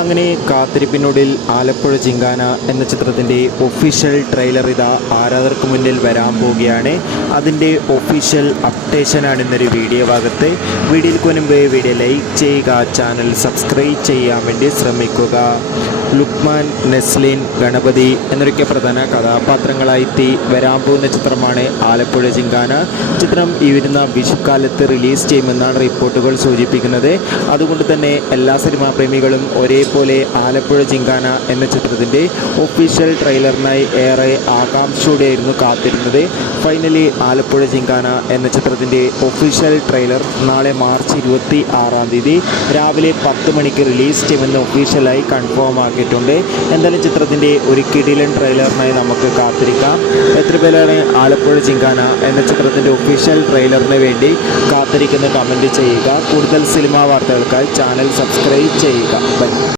അങ്ങനെ കാത്തിരിപ്പിനൊടുവിൽ ആലപ്പുഴ ജിങ്കാന എന്ന ചിത്രത്തിൻ്റെ ഒഫീഷ്യൽ ട്രെയിലർ ഇതാ ആരാധകർക്ക് മുന്നിൽ വരാൻ പോവുകയാണ്. അതിൻ്റെ ഒഫീഷ്യൽ അപ്ഡേഷനാണ് ഇന്നൊരു വീഡിയോ ഭാഗത്ത്. വീഡിയോയ്ക്ക് മുൻപ് വീഡിയോ ലൈക്ക് ചെയ്യുക, ചാനൽ സബ്സ്ക്രൈബ് ചെയ്യാൻ വേണ്ടി ശ്രമിക്കുക. ലുക്മാൻ, നെസ്ലിൻ, ഗണപതി എന്നൊക്കെ പ്രധാന കഥാപാത്രങ്ങളായി വരാൻ പോകുന്ന ചിത്രമാണ് ആലപ്പുഴ ജിങ്കാന. ചിത്രം ഈ വരുന്ന വിഷുക്കാലത്ത് റിലീസ് ചെയ്യുമെന്നാണ് റിപ്പോർട്ടുകൾ സൂചിപ്പിക്കുന്നത്. അതുകൊണ്ട് തന്നെ എല്ലാ സിനിമാ പ്രേമികളും ഒരേപോലെ ആലപ്പുഴ ജിങ്കാന എന്ന ചിത്രത്തിൻ്റെ ഒഫീഷ്യൽ ട്രെയിലറിനായി ഏറെ ആകാംക്ഷയോടെയായിരുന്നു കാത്തിരുന്നത്. ഫൈനലി ആലപ്പുഴ ജിങ്കാന എന്ന ചിത്രത്തിൻ്റെ ഒഫീഷ്യൽ ട്രെയിലർ നാളെ മാർച്ച് 26 രാവിലെ 10 മണിക്ക് റിലീസ് ചെയ്യുമെന്ന് ഒഫീഷ്യലായി കൺഫേം ആക്കിയിട്ടുണ്ട്. എന്തായാലും ചിത്രത്തിൻ്റെ ഒരു കിടിലൻ ട്രെയിലറിനായി നമുക്ക് കാത്തിരിക്കാം. എത്ര പേരാണ് ആലപ്പുഴ ജിങ്കാന എന്ന ചിത്രത്തിൻ്റെ ഒഫീഷ്യൽ ട്രെയിലറിന് വേണ്ടി കാത്തിരിക്കുന്ന കമൻറ്റ് ചെയ്യുക. കൂടുതൽ സിനിമാ വാർത്തകൾക്കായി ചാനൽ സബ്സ്ക്രൈബ് ചെയ്യുക.